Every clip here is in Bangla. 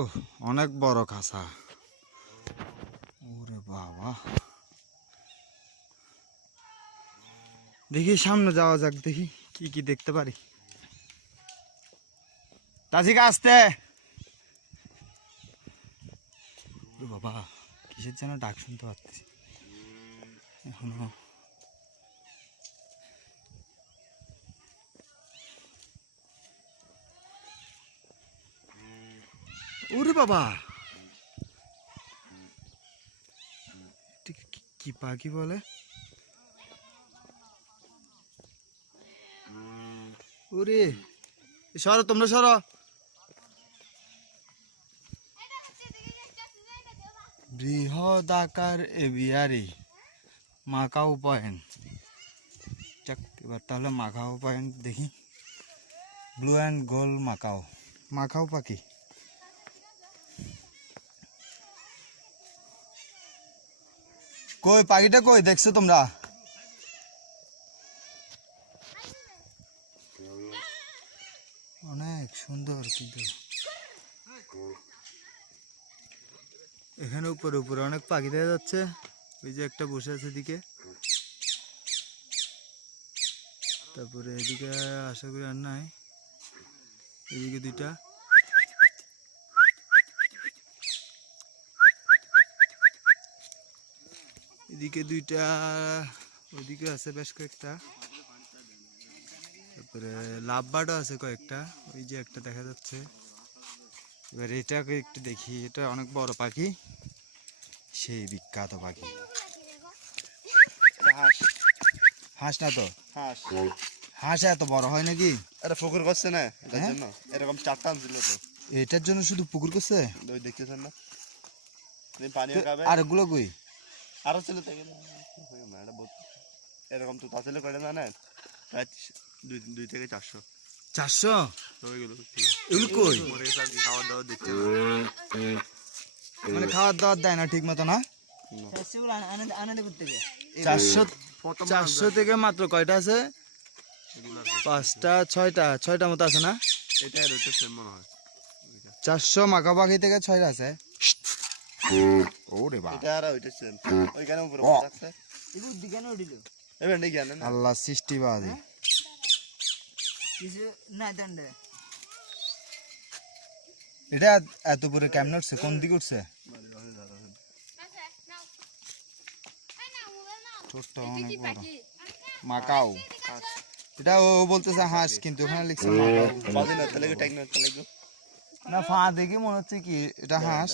ওহ, অনেক বড় খাঁচা। ওরে বাবা, দেখি সামনে যাওয়া যাক, দেখি কি কি দেখতে পারি। তাজিকা আসতে। ওরে বাবা, কিসের যেন ডাক শুনতে পাচ্ছি এখনো। ওরে বাবা, কি পাখি বলে? ওরে সরো, তোমরা সরো। বৃহৎ আকার এভিয়ারি মাকাও পয়েন্ট। এবার তাহলে মাকাও পয়েন্ট দেখি। Blue and gold Macau, Macau পাখি। কই পাখিটা কই দেখছো তোমরা? অনেক সুন্দর, কিন্তু এখানে উপরে উপরে অনেক পাখি দেখা যাচ্ছে। ওই যে একটা বসে আছে এদিকে, তারপরে এদিকে আশা করি আর নাই। এদিকে দুইটা, এদিকে দুইটা, ওইদিকে আছে বেশ কয়েকটা। তারপরে লাভ বার্ডও আছে কয়েকটা, ওই যে একটা দেখা যাচ্ছে। এবার এটাকে একটু দেখি, এটা অনেক বড় পাখি, সেই বিখ্যাত পাখি। হাঁস না তো? হাঁস, হাঁস এত বড় হয় নাকি? এটা পুকুর করছে না, এটার জন্য এরকম চারটা আনছিল তো। এটার জন্য শুধু পুকুর করছে? ওই দেখতেছেন না, পানি খাবে। আর এগুলো কই? আরো ছিল তো এরকম তো তাহলে করে না, প্রায় 2 থেকে 400। 400? এগুলো কই? খাওয়ার দাওয়ার দিচ্ছে মানে খাওয়ার দাওয়ার দেয় না ঠিক মতো না? 400 থেকে মাত্র কয়টা আছে? 5টা 6টা মতো আছে না? এটা মনে হয় 400 মাকা পাখি থেকে 6টা আছে। ওরে বাবা, এটা আর ওইটা সেম। ওইখানে উপরে আছে এগুলো দিগানে উঠিল। এবার নেই জানেন আল্লাহ সৃষ্টি বাদী কিছু না দণ্ডে। এটা এত উপরে কেমনে উঠছে? কোন দিকে উঠছে? ছোট্ট অনেক বড় মাকাও। এটা ও বলতেছে হাঁস, কিন্তু ওখানে লিখছে না। পা দেখে মনে হচ্ছে কি এটা হাঁস,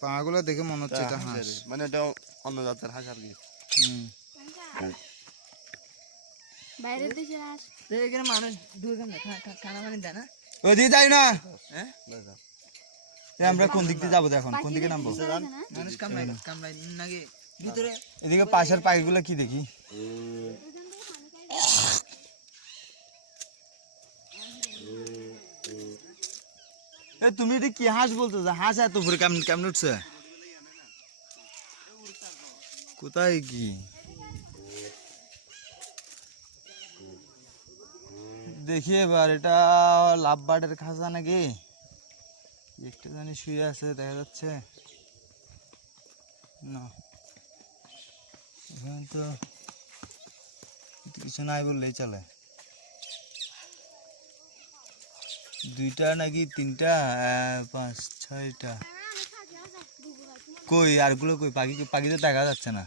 পা গুলো দেখে মনে হচ্ছে এটা হাঁস, মানে এটা অন্য জাতের হাঁস আর কি। বাইরের দেশের হাঁস। এখানে মানুষ খানা পানি দেয় না? ওইদিকে যাই না। আমরা কোন দিক দিয়ে যাবো এখন? কোন দিকে নামবো? মানুষ কামড়ায় নাকি ভিতরে? এদিকে পাশের পাখিগুলো কি দেখি। তুমি এটা কি হাঁস বলতো? হাঁস এত উপরে কেমন উঠছে? কোথায় কি দেখি এবার। এটা লাভ বার্ডের খাঁচা নাকি? একটা জানি শুয়ে আছে দেখা যাচ্ছে না, এখানে তো কিছু নাই বললেই চলে। 2টা নাকি 3টা 5 6টা কই? আরগুলো কই? পাখি তো দেখা যাচ্ছে না।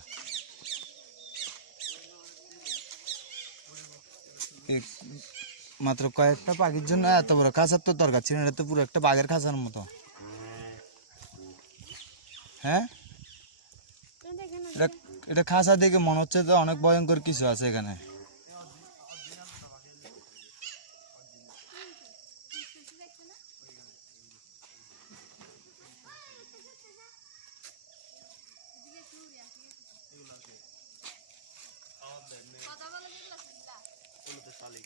মাত্র কয়েকটা পাখির জন্য এত বড় খাঁচার তো দরকার ছিল না। এটা তো পুরো একটা বাঘের খাঁচার মতো। হ্যাঁ, এটা খাঁচা দেখে মনে হচ্ছে তো অনেক ভয়ঙ্কর কিছু আছে এখানে। কথা বলে